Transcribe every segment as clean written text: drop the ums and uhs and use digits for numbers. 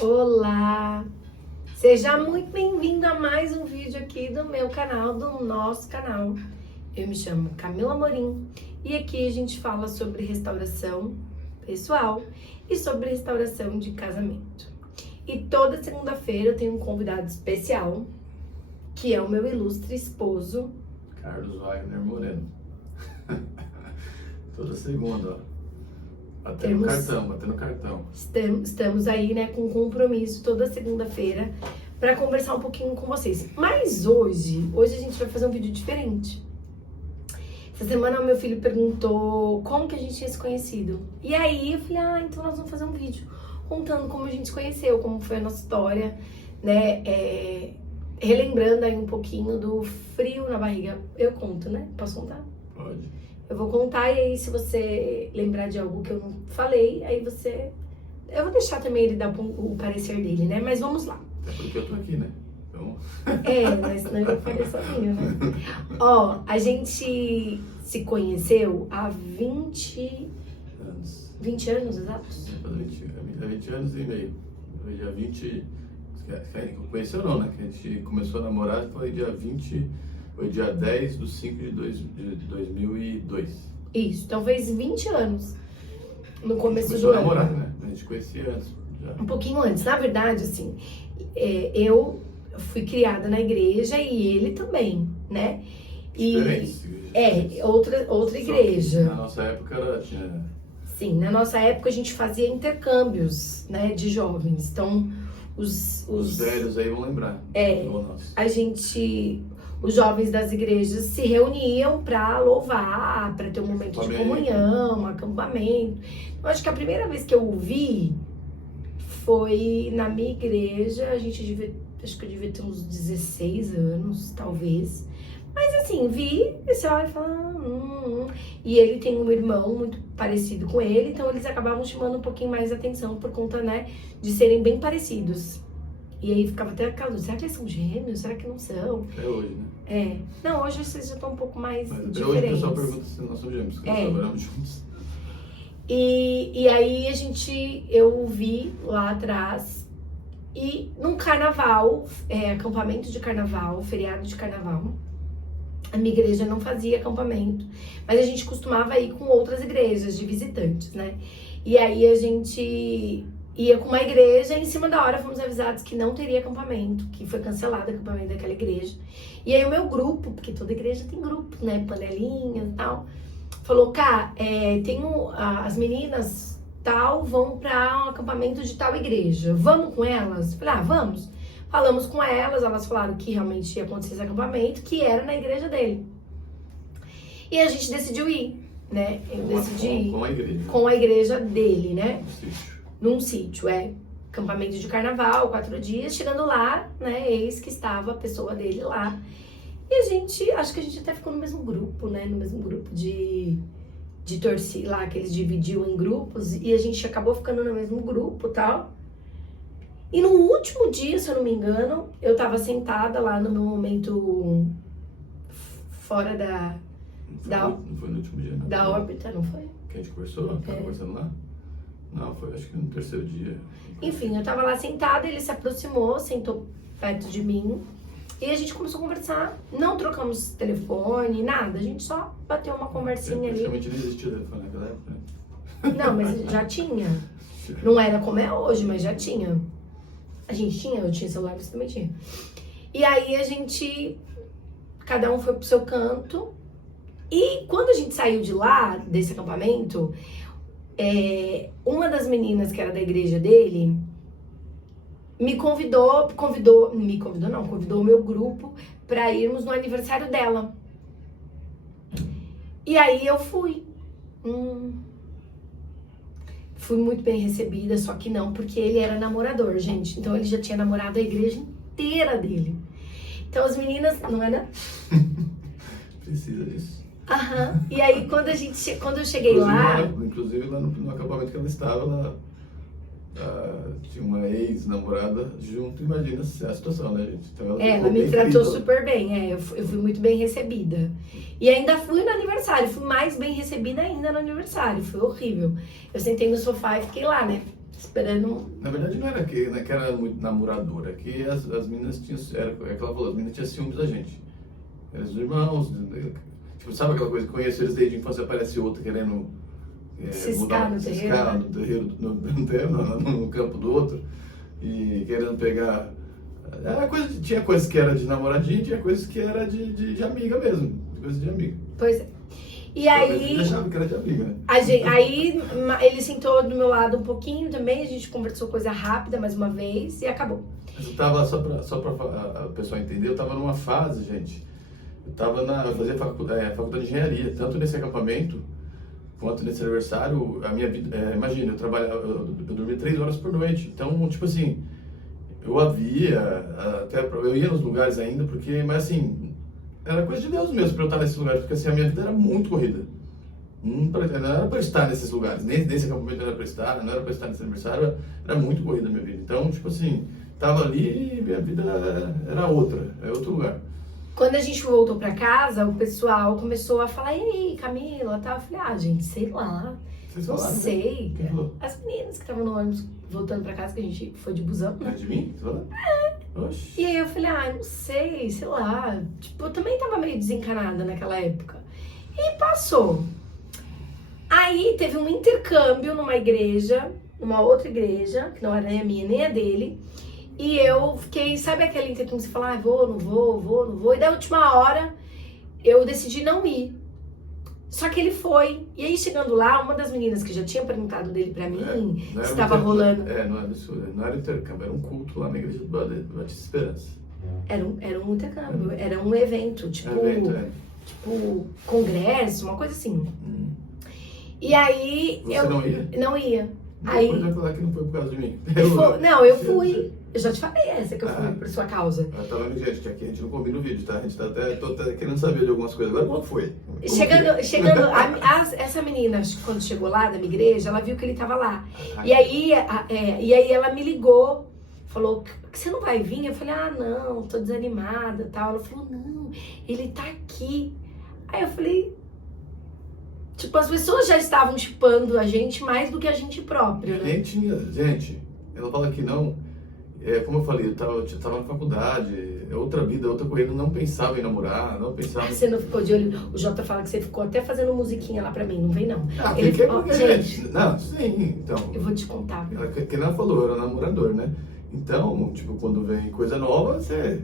Olá! Seja muito bem-vindo a mais um vídeo aqui do meu canal, do nosso canal. Eu me chamo Camila Amorim e aqui a gente fala sobre restauração pessoal e sobre restauração de casamento. E toda segunda-feira eu tenho um convidado especial, que é o meu ilustre esposo, Carlos Wagner Moreno. Toda segunda, ó. Batendo cartão. Estamos aí, né, com compromisso toda segunda-feira para conversar um pouquinho com vocês. Mas hoje a gente vai fazer um vídeo diferente. Essa semana o meu filho perguntou como que a gente tinha se conhecido. E aí eu falei, então nós vamos fazer um vídeo contando como a gente se conheceu, como foi a nossa história, né, relembrando aí um pouquinho do frio na barriga. Eu conto, né? Posso contar? Pode. Eu vou contar e aí se você lembrar de algo que eu não falei, aí você... Eu vou deixar também ele dar o parecer dele, né? Mas vamos lá. Até porque eu tô aqui, né? Então... Mas senão eu vou fazer sozinho, né? Ó, a gente se conheceu há 20 anos exatos? Há 20 anos e meio. Foi dia 20... Conheceu não, né? Que a gente começou a namorar, foi dia 20... Foi dia 10 de 5 de 2002. Isso, então fez 20 anos no começo do ano. Começou a namorar, ano. né? A gente conhecia antes. Já. Um pouquinho antes. Na verdade, assim, eu fui criada na igreja e ele também, né? Outra igreja. Na nossa época tinha... Sim, na nossa época a gente fazia intercâmbios, né, de jovens. Então, os velhos aí vão lembrar. Os jovens das igrejas se reuniam para louvar, para ter um momento de comunhão, um acampamento. Eu acho que a primeira vez que eu o vi foi na minha igreja. Acho que eu devia ter uns 16 anos, talvez. Mas assim, vi, e você olha e fala... E ele tem um irmão muito parecido com ele, então eles acabavam chamando um pouquinho mais atenção por conta, né, de serem bem parecidos. E aí ficava até aquela dúvida, será que eles são gêmeos? Será que não são? É hoje, né? Não, hoje vocês já estão um pouco mais diferentes. Hoje o pessoal pergunta se nós somos gêmeos, porque nós trabalhamos juntos. E aí eu vi lá atrás, e num carnaval, acampamento de carnaval, feriado de carnaval, a minha igreja não fazia acampamento, mas a gente costumava ir com outras igrejas de visitantes, né? E aí a gente... ia com uma igreja e em cima da hora fomos avisados que não teria acampamento, que foi cancelado o acampamento daquela igreja. E aí o meu grupo, porque toda igreja tem grupo, né, panelinhas e tal, falou, as meninas tal vão para um acampamento de tal igreja, vamos com elas? Falei, vamos. Falamos com elas falaram que realmente ia acontecer esse acampamento, que era na igreja dele. E a gente decidiu ir, né, decidi ir com a igreja dele, né. Num sítio, acampamento de carnaval, 4 dias, chegando lá, né, eis que estava a pessoa dele lá. E acho que a gente até ficou no mesmo grupo, né, no mesmo grupo de torcida lá, que eles dividiam em grupos, e a gente acabou ficando no mesmo grupo e tal. E no último dia, se eu não me engano, eu tava sentada lá no meu momento fora Não foi no último dia, não. Da órbita, não foi? Que a gente conversou? Tava conversando lá? Não, foi acho que no terceiro dia. Enfim, eu tava lá sentada, ele se aproximou, sentou perto de mim e a gente começou a conversar. Não trocamos telefone, nada, a gente só bateu uma conversinha ali. Praticamente não existia telefone naquela época, né? Não, mas já tinha. Não era como é hoje, mas já tinha. A gente tinha, eu tinha celular, você também tinha. E aí cada um foi pro seu canto. E quando a gente saiu de lá, desse acampamento, uma das meninas que era da igreja dele convidou o meu grupo para irmos no aniversário dela. E aí eu fui. Fui muito bem recebida, só que não, porque ele era namorador, gente. Então ele já tinha namorado a igreja inteira dele. Então as meninas, não é, né? Precisa disso. E aí quando eu cheguei lá... Inclusive lá no acampamento que ela estava, tinha uma ex-namorada junto, imagina a situação, né, gente? Então ela me tratou super bem, eu fui muito bem recebida. E ainda fui no aniversário, fui mais bem recebida ainda no aniversário, foi horrível. Eu sentei no sofá e fiquei lá, né? esperando. Na verdade, não é que era muito namoradora, é que as meninas tinham. É que ela falou, as meninas tinham ciúmes da gente. Eram os irmãos. Tipo, sabe aquela coisa? Conheço eles desde a infância, aparece outra querendo. Ciscar no terreno. No terreiro, no campo do outro. E querendo pegar. Tinha coisas que era de namoradinha, tinha coisas que era de amiga mesmo. Coisa de amiga. Pois é. E aí. Eu achava que era de amiga, né? Aí ele sentou do meu lado um pouquinho também, a gente conversou coisa rápida mais uma vez e acabou. Mas eu tava, só pra a pessoa entender, eu tava numa fase, gente. Eu fazia faculdade de engenharia, tanto nesse acampamento quanto nesse aniversário. A minha vida, imagina, eu dormia 3 horas por noite. Então, tipo assim, eu ia nos lugares ainda, mas assim, era coisa de Deus mesmo pra eu estar nesses lugares, porque assim, a minha vida era muito corrida. Não era pra estar nesses lugares, nesse acampamento não era pra estar, não era pra estar nesse aniversário, era muito corrida a minha vida. Então, tipo assim, tava ali e minha vida era outro lugar. Quando a gente voltou pra casa, o pessoal começou a falar, e aí, Camila, tal. Eu falei, gente, sei lá. Vocês Não falaram, sei. Né? As meninas que estavam no ônibus voltando pra casa, que a gente foi de busão, É né? de mim? Você falou? Oxi. E aí eu falei, não sei lá. Tipo, eu também tava meio desencanada naquela época. E passou. Aí teve um intercâmbio numa igreja, numa outra igreja, que não era nem a minha, nem a dele. E eu fiquei, sabe aquele intercâmbio que você fala, vou, não vou. E da última hora, eu decidi não ir. Só que ele foi. E aí, chegando lá, uma das meninas que já tinha perguntado dele pra mim, se estava rolando... Não era intercâmbio, era um culto lá na igreja do Batista Esperança. Era um intercâmbio, era um evento, tipo congresso, uma coisa assim. E aí... Você não ia? Não ia. Aí, depois vai falar que não foi por causa de mim. Eu fui. Eu já te falei essa que eu fui por sua causa. Tá vendo, gente, que aqui a gente não combina o vídeo, tá? A gente tô até querendo saber de algumas coisas. Agora, qual foi? Essa menina, quando chegou lá da minha igreja, ela viu que ele tava lá. E aí ela me ligou, falou, você não vai vir? Eu falei, não, tô desanimada e tal. Ela falou, não, ele tá aqui. Aí eu falei... Tipo, as pessoas já estavam chipando a gente mais do que a gente própria, né? Gente, ela fala que não. Como eu falei, eu tava na faculdade, outra vida, outra corrida, não pensava em namorar, não pensava... Você não ficou de olho? O Jota fala que você ficou até fazendo musiquinha lá pra mim, não vem não. Fiquei porque, gente... Não, sim, então... Eu vou te contar. Que ela falou, eu era namorador, né? Então, tipo, quando vem coisa nova, você...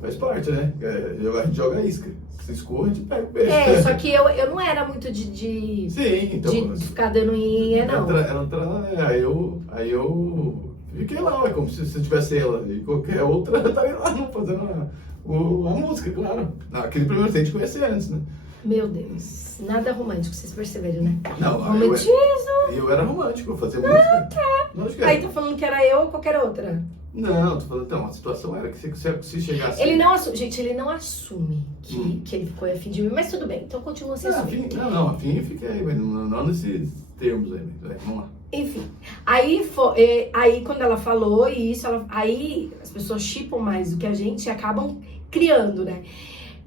faz parte, né? A gente joga isca. Se escorre, a gente pega o peixe. Só que eu não era muito de ficar dando não. Aí eu fiquei lá, como se tivesse ela e qualquer outra estaria lá fazendo a música, claro. Aquele primeiro que a gente conhecia antes, né? Meu Deus, nada romântico, vocês perceberam, né? Não, romantismo. Eu era romântico, eu fazia música. Tá. Aí tá falando que era eu ou qualquer outra? Não, tô falando, então, a situação era que se chegasse... Ele não assume, gente, ele não assume que ele ficou afim de mim, mas tudo bem, então continua sem assumir. Afim fica aí, mas não nesses termos aí, vamos lá. Enfim, aí quando ela falou isso, aí as pessoas chipam mais do que a gente e acabam criando, né?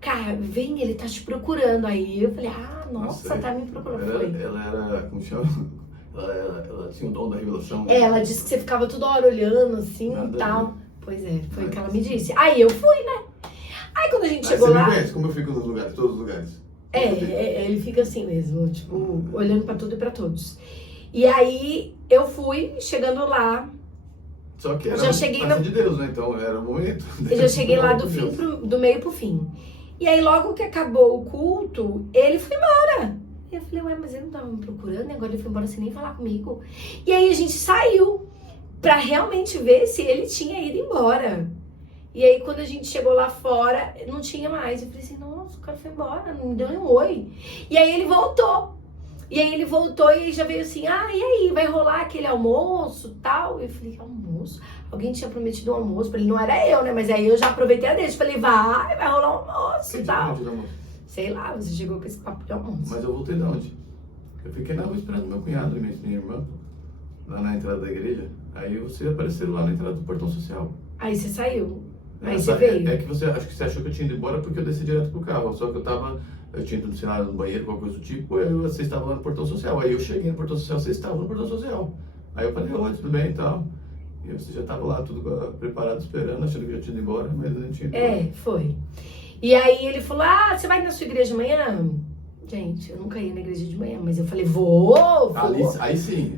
Cara, vem, ele tá te procurando. Aí eu falei, nossa, tá me procurando. Ela era, como chama? Ela tinha o dom da revelação. Ela disse que você ficava toda hora olhando assim e tal. Pois foi o que ela me disse. Aí eu fui, né? Aí quando a gente chegou lá... Você me conhece como eu fico nos lugares, todos os lugares. Ele fica assim mesmo, tipo, olhando pra tudo e pra todos. E aí eu fui, chegando lá... Só que era de Deus, né? Então era o momento. Eu já cheguei lá do meio pro fim. E aí logo que acabou o culto, ele foi embora. Eu falei, mas ele não tava me procurando, agora ele foi embora sem nem falar comigo. E aí a gente saiu pra realmente ver se ele tinha ido embora. E aí quando a gente chegou lá fora, não tinha mais. Eu falei assim, nossa, o cara foi embora, não me deu nem um oi. E aí ele voltou. E já veio assim, e aí, vai rolar aquele almoço e tal? Eu falei, almoço? Alguém tinha prometido um almoço pra ele, não era eu, né? Mas aí eu já aproveitei a deixa, falei, vai rolar um almoço e tal. Sei lá, você chegou com esse papo de almoço. Mas eu voltei de onde? Eu fiquei na rua esperando meu cunhado e minha irmã, lá na entrada da igreja. Aí você apareceu lá na entrada do portão social. Aí você saiu. Aí você veio. É que acho que você achou que eu tinha ido embora porque eu desci direto pro carro. Só que eu tinha ido, sei lá, no banheiro, qualquer coisa do tipo, você estava lá no portão social. Aí eu cheguei no portão social, você estava no portão social. Aí eu falei, oi, tudo bem e tal. E você já tava lá, tudo preparado, esperando, achando que eu tinha ido embora, mas eu não tinha ido embora. Foi. E aí ele falou, você vai na sua igreja de manhã? Gente, eu nunca ia na igreja de manhã, mas eu falei, vou. Aí sim,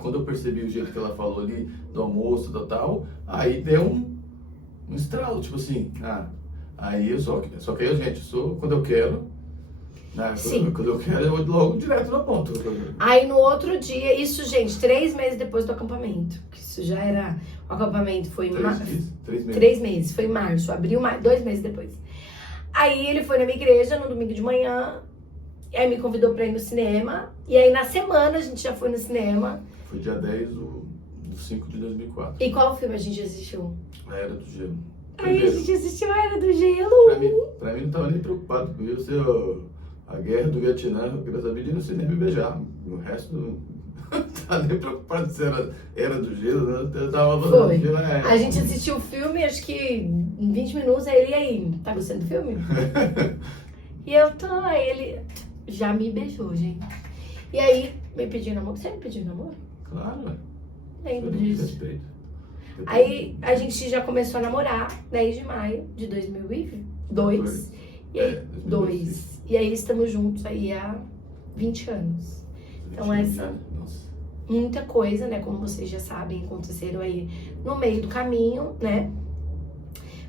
quando eu percebi o jeito que ela falou ali, do almoço, do tal, aí deu um estralo, tipo assim, aí eu só que eu, gente, quando eu quero, né, quando eu quero, eu vou logo direto no ponto. Aí no outro dia, isso, gente, 3 meses depois do acampamento, que isso já era, o acampamento foi em março. 3 meses. 3 meses, foi em março, abril, 2 meses depois. Aí ele foi na minha igreja no domingo de manhã, e aí me convidou pra ir no cinema, e aí na semana a gente já foi no cinema. Foi dia 10 do 5 de 2004. E qual filme a gente assistiu? A Era do Gelo. Aí a gente assistiu A Era do Gelo. Pra mim não tava nem preocupado com isso, a guerra do Vietnã, eu queria saber de ir no cinema e beijar. O resto não tava nem preocupado se era do Gelo, né? Eu tava Foi. A gente assistiu o filme, acho que em 20 minutos, aí ele, e aí, tá gostando do filme? E eu tô, aí ele já me beijou, gente. E aí, me pediu namoro. Você me pediu namoro? Claro, velho. Lembro disso. Respeito. Aí a gente já começou a namorar 10 de maio de 2002. E aí, 2002. E aí estamos juntos aí há 20 anos. Então muita coisa, né? Como vocês já sabem, aconteceram aí no meio do caminho, né?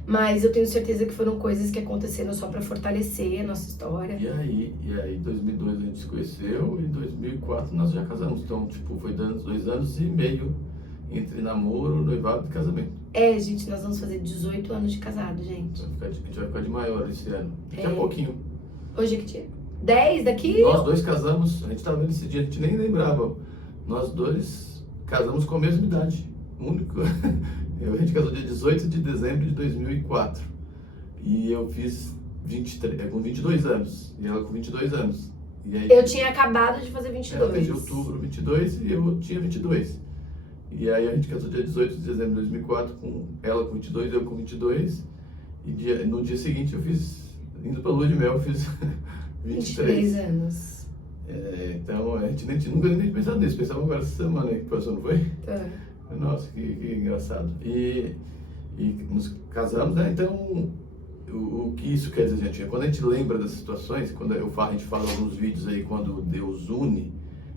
Mas eu tenho certeza que foram coisas que aconteceram só pra fortalecer a nossa história. E aí, em 2002 a gente se conheceu e em 2004 nós já casamos. Então, tipo, foi 2 anos e meio entre namoro, noivado e casamento. Gente, nós vamos fazer 18 anos de casado, gente. A gente vai ficar de maior esse ano. Daqui a pouquinho. Hoje é que dia? 10 daqui? Nós dois casamos, a gente tava vendo esse dia, a gente nem lembrava. Nós dois casamos com a mesma idade. Único. A gente casou dia 18 de dezembro de 2004. E eu fiz com 22 anos. E ela com 22 anos. E aí, eu tinha acabado de fazer 22. Ela fez de outubro 22 e eu tinha 22. E aí a gente casou dia 18 de dezembro de 2004, com ela com 22, eu com 22. E no dia seguinte eu fiz, indo pra lua de mel, eu fiz 23 anos. Então a gente nunca nem pensado nisso, pensava agora essa semana aí que passou, não foi? Tá. Nossa, que engraçado. E nos casamos, né? Então, o que isso quer dizer, gente? Quando a gente lembra das situações, quando a gente fala alguns vídeos aí, quando Deus une,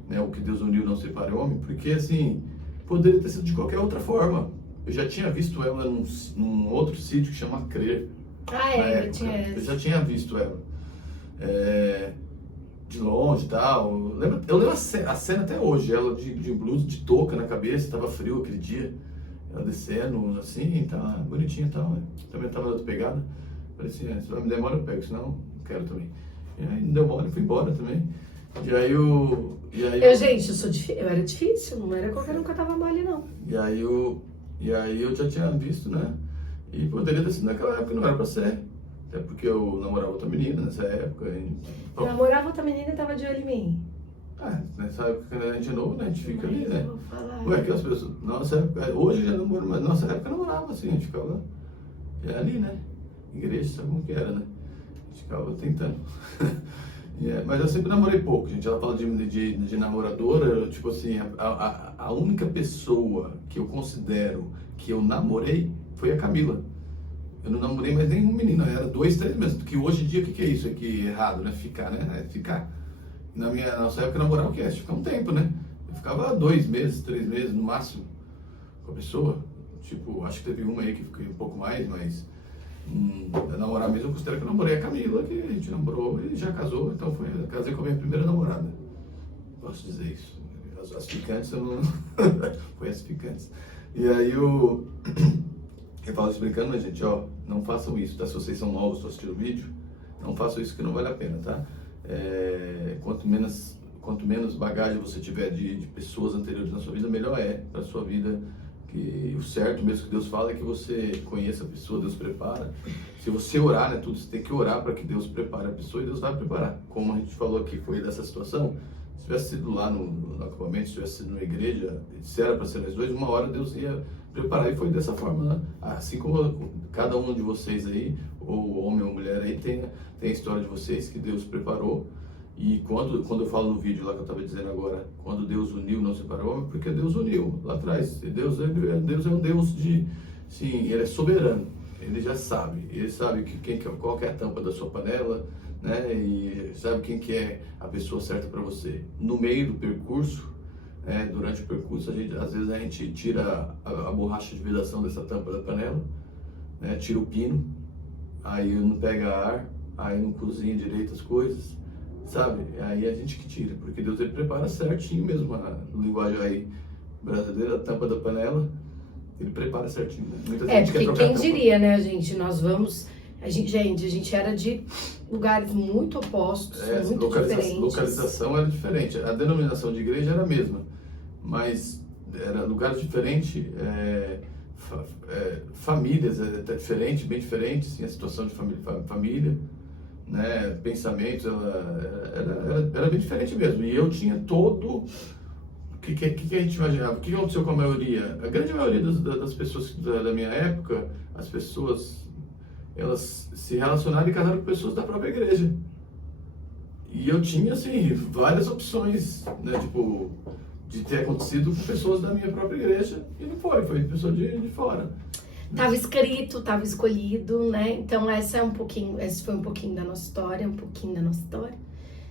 né? O que Deus uniu não separa o homem, porque assim, poderia ter sido de qualquer outra forma. Eu já tinha visto ela num outro sítio que chama Crer. Eu já tinha visto ela. De longe e tal. Eu lembro a cena até hoje, ela de blusa, de touca na cabeça, tava frio aquele dia. Ela descendo assim, tá bonitinha e tal. Também tava outra pegada. Falei assim, se vai me demorar eu pego, senão não quero também. E aí não deu mole, fui embora também. Gente, eu era difícil, não era qualquer um que eu tava mole, não. E aí eu já tinha visto, né? E poderia ter sido naquela época, não era pra ser. Até porque eu namorava outra menina nessa época. Eu namorava outra menina e tava de olho em mim. Nessa época quando a gente é novo, né? A gente fica ali, né? Vou falar. Ué, aquelas pessoas, nossa época, hoje já namoro, mas nossa época namorava assim, a gente ficava ali, né? Igreja, sabe como que era, né? A gente ficava tentando. Mas eu sempre namorei pouco, gente. Ela fala de namoradora, tipo assim, a única pessoa que eu considero que eu namorei foi a Camila. Eu não namorei mais nenhum menino, era 2, 3 meses. Porque hoje em dia, o que é isso aqui errado, né? Ficar, né? Ficar. Na nossa época, namorar o que é? Ficar um tempo, né? Eu ficava 2 meses, 3 meses no máximo com a pessoa. Tipo, acho que teve uma aí que fiquei um pouco mais, mas namorar mesmo, eu considero que eu namorei a Camila, que a gente namorou e já casou. Então eu casei com a minha primeira namorada. Posso dizer isso. As picantes eu não. Foi as picantes. E aí eu falo isso brincando, mas gente, não façam isso, tá? Se vocês são novos, estão assistindo o vídeo, não façam isso que não vale a pena, tá? Quanto menos bagagem você tiver de pessoas anteriores na sua vida, melhor é para sua vida. Que o certo mesmo que Deus fala é que você conheça a pessoa, Deus prepara. Se você orar, né, tudo, você tem que orar para que Deus prepare a pessoa e Deus vai preparar. Como a gente falou aqui, foi dessa situação, se tivesse sido lá no acampamento, se tivesse sido na igreja, se era para ser nós dois, uma hora Deus ia preparar e foi dessa forma, né? Assim como cada um de vocês aí, ou homem ou mulher aí, tem a história de vocês que Deus preparou E quando eu falo no vídeo lá que eu estava dizendo agora, quando Deus uniu, não separou, é porque Deus uniu lá atrás. Deus é um Deus de, sim, Ele é soberano. Ele já sabe. Ele sabe qual que é a tampa da sua panela, né? E sabe quem que é a pessoa certa para você. No meio do percurso, durante o percurso, às vezes a gente tira a borracha de vedação dessa tampa da panela, né? Tira o pino, aí não pega ar, aí não cozinha direito as coisas. Sabe? Aí a gente que tira, porque Deus ele prepara certinho mesmo, a linguagem aí brasileira, a tampa da panela, ele prepara certinho, né? Muita gente quer porque trocar quem a tampa. diria, né, gente? Nós vamos. A gente era de lugares muito opostos, muito diferentes. Localização era diferente, a denominação de igreja era a mesma, mas era lugares diferentes, famílias até diferentes, bem diferentes, assim, a situação de família, né, pensamentos, era bem diferente mesmo. E eu tinha todo... O que a gente imaginava? O que aconteceu com a maioria? A grande maioria das pessoas da minha época, as pessoas, elas se relacionaram e casaram com pessoas da própria igreja. E eu tinha, assim, várias opções, né, tipo, de ter acontecido com pessoas da minha própria igreja. E não foi pessoa de fora. Tava escrito, tava escolhido, né? Então esse foi um pouquinho da nossa história,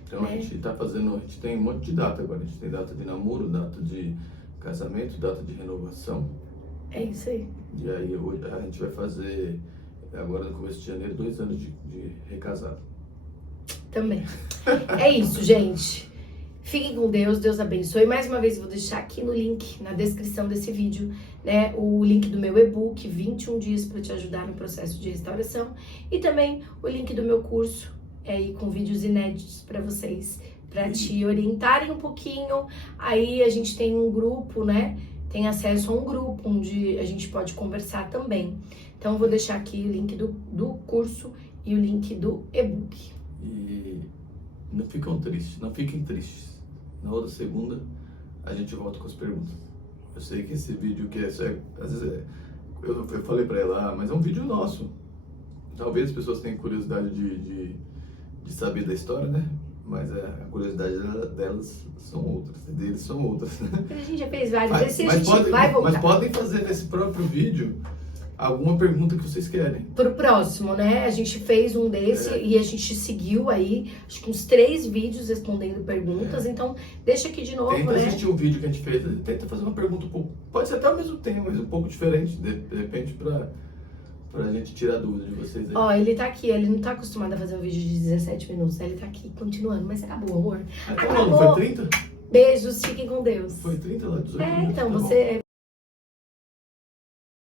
Então né? a gente tem um monte de data agora. A gente tem data de namoro, data de casamento, data de renovação. É isso aí. E aí hoje a gente vai fazer, agora no começo de janeiro, 2 anos de recasado. Também. É isso, gente. Fiquem com Deus, Deus abençoe. Mais uma vez, vou deixar aqui no link, na descrição desse vídeo, né, o link do meu e-book, 21 dias para te ajudar no processo de restauração. E também o link do meu curso, aí com vídeos inéditos para vocês, para te orientarem um pouquinho. Aí a gente tem um grupo, né, tem acesso a um grupo onde a gente pode conversar também. Então, eu vou deixar aqui o link do curso e o link do e-book. E não fiquem tristes. Na outra segunda, a gente volta com as perguntas. Eu sei que esse vídeo que às vezes eu falei pra ela, mas é um vídeo nosso. Talvez as pessoas tenham curiosidade de saber da história, né? Mas a curiosidade delas são outras, deles são outras, né? A gente já fez vários, vai voltar. Mas podem fazer nesse próprio vídeo alguma pergunta que vocês querem. Pro próximo, né? A gente fez um desse e a gente seguiu aí, acho que uns 3 vídeos respondendo perguntas. Então, deixa aqui de novo, Tenta né? assistir o vídeo que a gente fez, tenta fazer uma pergunta um pouco, pode ser até ao mesmo tempo, mas um pouco diferente, de repente, pra gente tirar dúvida de vocês aí. Ó, ele tá aqui, ele não tá acostumado a fazer um vídeo de 17 minutos, ele tá aqui continuando, mas acabou, amor. Não foi 30? Beijos, fiquem com Deus. Foi 30 lá, 18 minutos, Então, tá bom. você